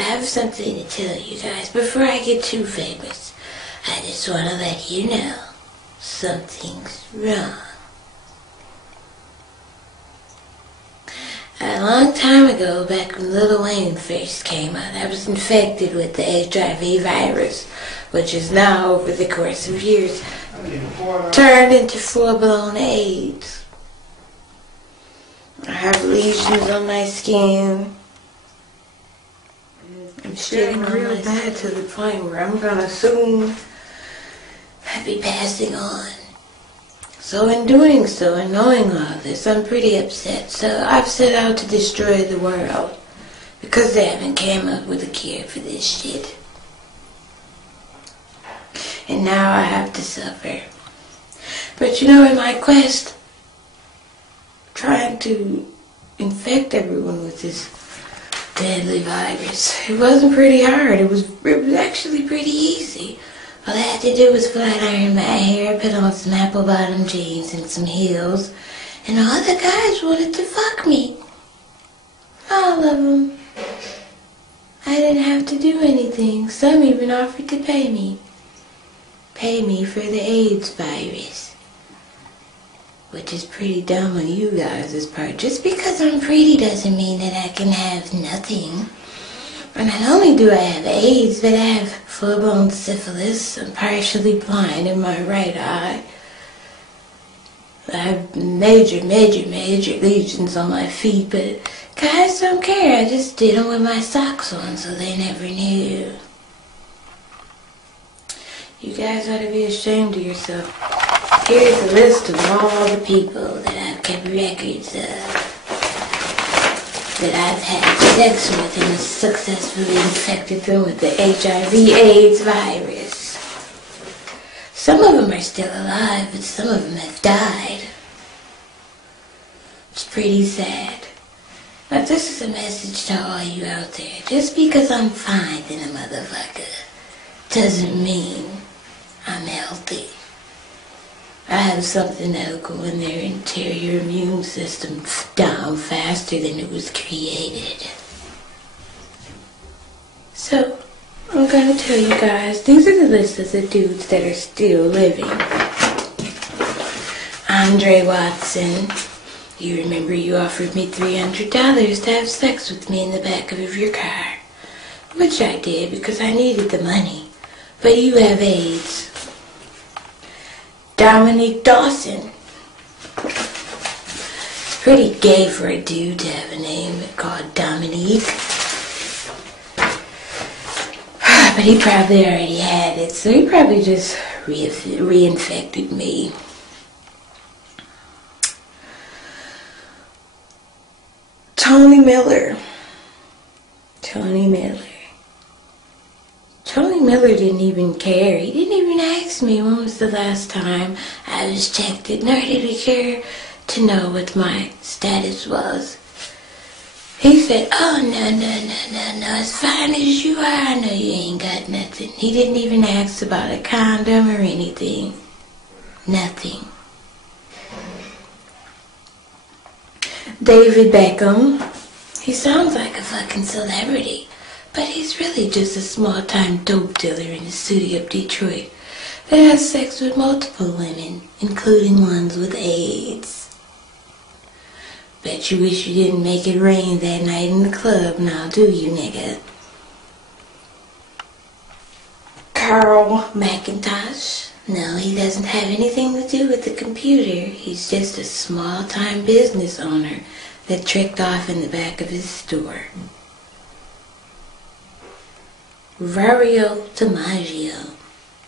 I have something to tell you guys before I get too famous. I just want to let you know something's wrong. A long time ago, back when Lil Wayne first came out, I was infected with the HIV virus, which is now, over the course of years, turned into full-blown AIDS. I have lesions on my skin. I'm shitting real bad to the point where I'm gonna soon be passing on. So in doing so and knowing all this, I'm pretty upset. So I've set out to destroy the world because they haven't came up with a cure for this shit. And now I have to suffer. But you know, in my quest, trying to infect everyone with this deadly virus, it wasn't pretty hard. It was actually pretty easy. All I had to do was flat iron my hair, put on some apple bottom jeans and some heels, and all the guys wanted to fuck me. All of them. I didn't have to do anything. Some even offered to pay me. Pay me for the AIDS virus. Which is pretty dumb on you guys' part. Just because I'm pretty doesn't mean that I can have nothing. And not only do I have AIDS, but I have full-blown syphilis. I'm partially blind in my right eye. I have major lesions on my feet, but guys don't care. I just did them with my socks on, so they never knew. You guys ought to be ashamed of yourself. Here's a list of all the people that I've kept records of, that I've had sex with and successfully infected them with the HIV/AIDS virus. Some of them are still alive, but some of them have died. It's pretty sad. But this is a message to all you out there. Just because I'm fine than a motherfucker doesn't mean I'm healthy. I have something that'll go in their interior immune system down faster than it was created. So, I'm gonna tell you guys, these are the lists of the dudes that are still living. Andre Watson. You remember you offered me $300 to have sex with me in the back of your car. Which I did because I needed the money. But you have AIDS. Dominique Dawson. Pretty gay for a dude to have a name called Dominique. But he probably already had it, so he probably just reinfected me. Tony Miller. Tony Miller didn't even care. He didn't even ask me when was the last time I was checked, nor did he care to know what my status was. He said, oh, no, as fine as you are, I know you ain't got nothing. He didn't even ask about a condom or anything. Nothing. David Beckham. He sounds like a fucking celebrity. But he's really just a small-time dope dealer in the city of Detroit that has sex with multiple women, including ones with AIDS. Bet you wish you didn't make it rain that night in the club now, do you, nigga? Carl McIntosh. No, he doesn't have anything to do with the computer. He's just a small-time business owner that tricked off in the back of his store. Vario DiMaggio,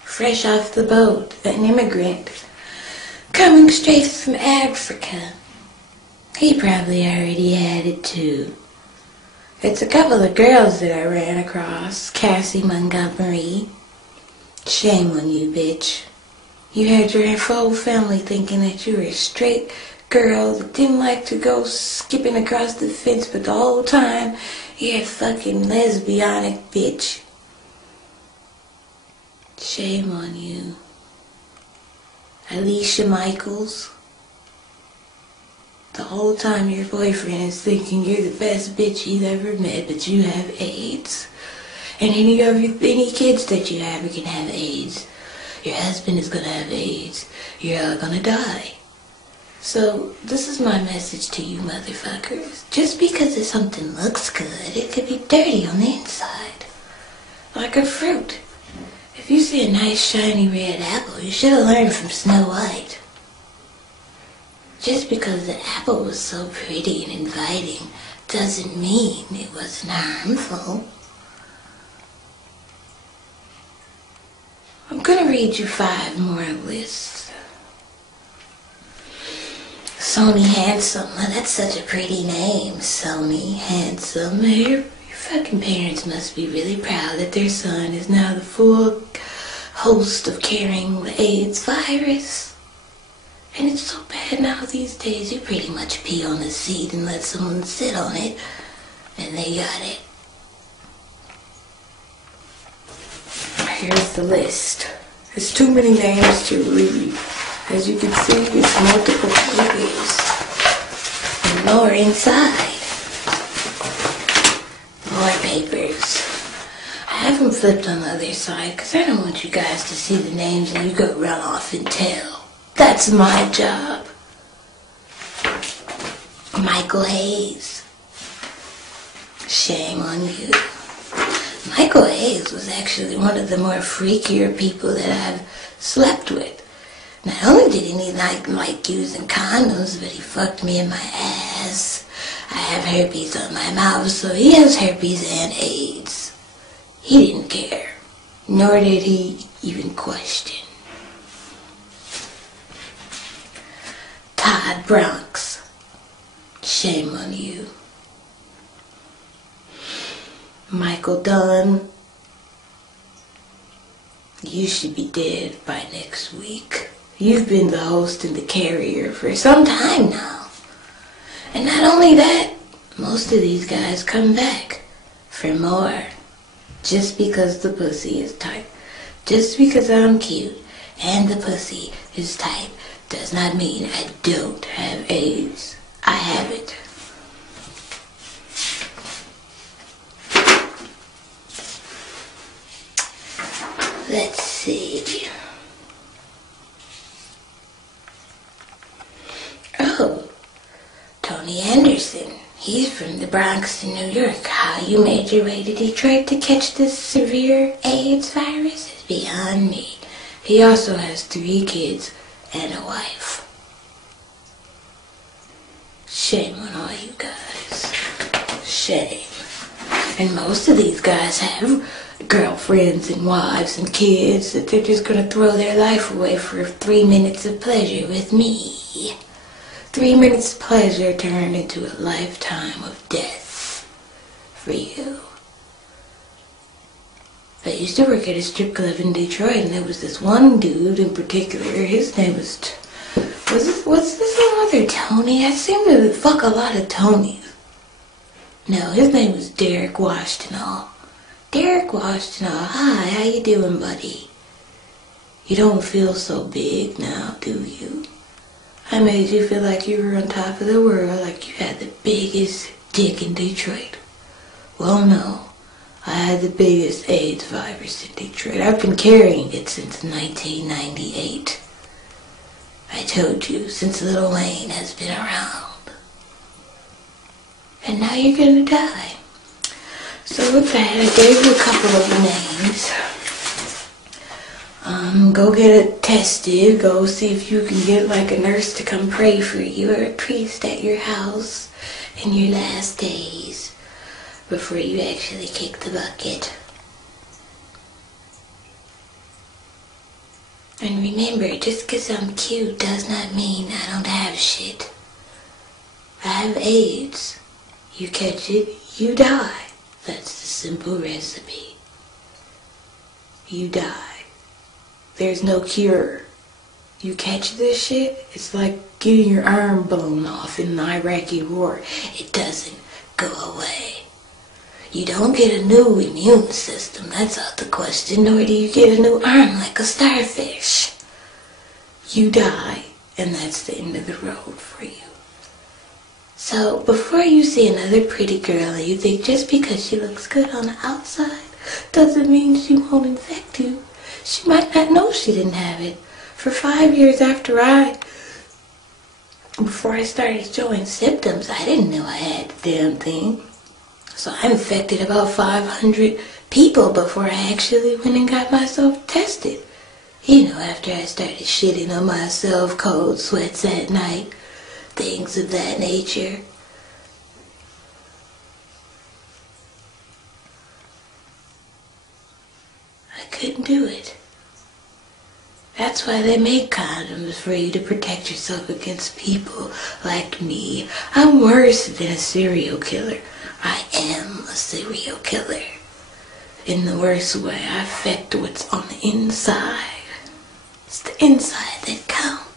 fresh off the boat, an immigrant, coming straight from Africa. He probably already had it too. It's a couple of girls that I ran across. Cassie Montgomery. Shame on you, bitch. You had your whole family thinking that you were a straight girl that didn't like to go skipping across the fence, but the whole time you're a fucking lesbianic bitch. Shame on you. Alicia Michaels. The whole time your boyfriend is thinking you're the best bitch he's ever met, but you have AIDS. And any kids that you have can have AIDS. Your husband is gonna have AIDS. You're all gonna die. So, this is my message to you motherfuckers. Just because something looks good, it could be dirty on the inside. Like a fruit. If you see a nice shiny red apple, you should have learned from Snow White. Just because the apple was so pretty and inviting doesn't mean it wasn't harmful. I'm gonna read you 5 more lists. Sony Handsome. Oh, that's such a pretty name, Sony Handsome. Your fucking parents must be really proud that their son is now the full host of carrying the AIDS virus. And it's so bad now these days, you pretty much pee on the seat and let someone sit on it, and they got it. Here's the list. There's too many names to read. As you can see, it's multiple pages. And more inside. More papers. I have them flipped on the other side because I don't want you guys to see the names and you go run off and tell. That's my job. Michael Hayes. Shame on you. Michael Hayes was actually one of the more freakier people that I've slept with. Not only did he not like using condoms, but he fucked me in my ass. I have herpes on my mouth, so he has herpes and AIDS. He didn't care, nor did he even question. Todd Bronx. Shame on you. Michael Dunn. You should be dead by next week. You've been the host and the carrier for some time now. And not only that, most of these guys come back for more. Just because the pussy is tight. Just because I'm cute and the pussy is tight does not mean I don't have AIDS. I have it. Let's see. Oh, Tony Anderson. He's from the Bronx in New York. How you made your way to Detroit to catch this severe AIDS virus is beyond me. He also has 3 kids and a wife. Shame on all you guys. Shame. And most of these guys have girlfriends and wives and kids that they're just gonna throw their life away for 3 minutes of pleasure with me. 3 minutes of pleasure turned into a lifetime of death for you. I used to work at a strip club in Detroit, and there was this one dude in particular. His name was, what's this other Tony? I seem to fuck a lot of Tonys. No, his name was Derek Washington. Derek Washington, hi, how you doing, buddy? You don't feel so big now, do you? I made you feel like you were on top of the world, like you had the biggest dick in Detroit. Well, no. I had the biggest AIDS virus in Detroit. I've been carrying it since 1998. I told you, since Lil Wayne has been around. And now you're gonna die. So with that, I gave you a couple of names. Go get it tested. Go see if you can get like a nurse to come pray for you or a priest at your house in your last days before you actually kick the bucket. And remember, just because I'm cute does not mean I don't have shit. I have AIDS. You catch it, you die. That's the simple recipe. You die. There's no cure. You catch this shit, it's like getting your arm blown off in the Iraqi war. It doesn't go away. You don't get a new immune system, that's out the question, nor do you get a new arm like a starfish. You die, and that's the end of the road for you. So before you see another pretty girl and you think just because she looks good on the outside doesn't mean she won't infect you. She might not know she didn't have it. For 5 years before I started showing symptoms, I didn't know I had the damn thing. So I infected about 500 people before I actually went and got myself tested. You know, after I started shitting on myself, cold sweats at night, things of that nature. I couldn't do it. That's why they make condoms, for you to protect yourself against people like me. I'm worse than a serial killer. I am a serial killer. In the worst way, I affect what's on the inside. It's the inside that counts.